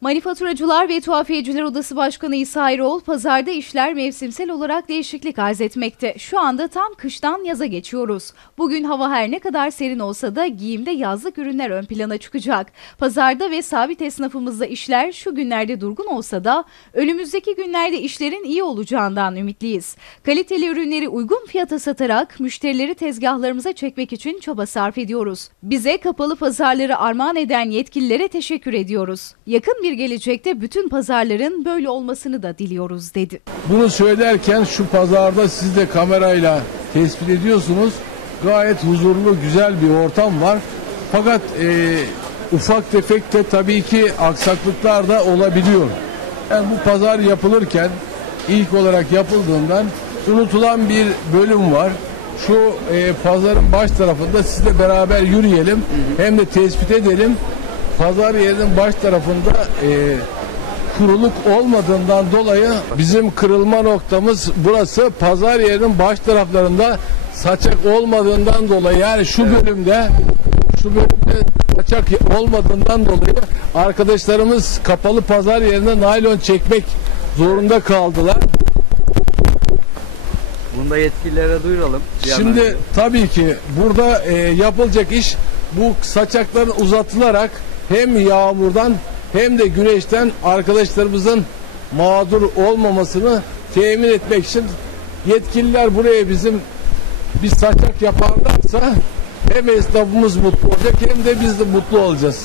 Manifaturacılar ve Tuhafiyeciler Odası Başkanı İsa Eroğlu, pazarda işler mevsimsel olarak değişiklik arz etmekte. Şu anda tam kıştan yaza geçiyoruz. Bugün hava her ne kadar serin olsa da giyimde yazlık ürünler ön plana çıkacak. Pazarda ve sabit esnafımızda işler şu günlerde durgun olsa da önümüzdeki günlerde işlerin iyi olacağından ümitliyiz. Kaliteli ürünleri uygun fiyata satarak müşterileri tezgahlarımıza çekmek için çaba sarf ediyoruz. Bize kapalı pazarları armağan eden yetkililere teşekkür ediyoruz. Yakın bir gelecekte bütün pazarların böyle olmasını da diliyoruz dedi. Bunu söylerken şu pazarda siz de kamerayla tespit ediyorsunuz. Gayet huzurlu, güzel bir ortam var. Fakat e, ufak tefek de tabii ki aksaklıklar da olabiliyor. Yani bu pazar yapılırken ilk olarak yapıldığından unutulan bir bölüm var. Şu e, pazarın baş tarafında sizle beraber yürüyelim. Hem de tespit edelim. Pazar yerinin baş tarafında e, kuruluk olmadığından dolayı bizim kırılma noktamız burası pazar yerinin baş taraflarında saçak olmadığından dolayı yani şu bölümde şu bölümde saçak olmadığından dolayı arkadaşlarımız kapalı pazar yerine naylon çekmek zorunda kaldılar. Bunu da yetkililere duyuralım. Şimdi tabii ki burada e, yapılacak iş bu saçakların uzatılarak hem yağmurdan hem de güneşten arkadaşlarımızın mağdur olmamasını temin etmek için yetkililer buraya bizim bir saçak yaparlarsa hem esnafımız mutlu olacak hem de biz de mutlu olacağız.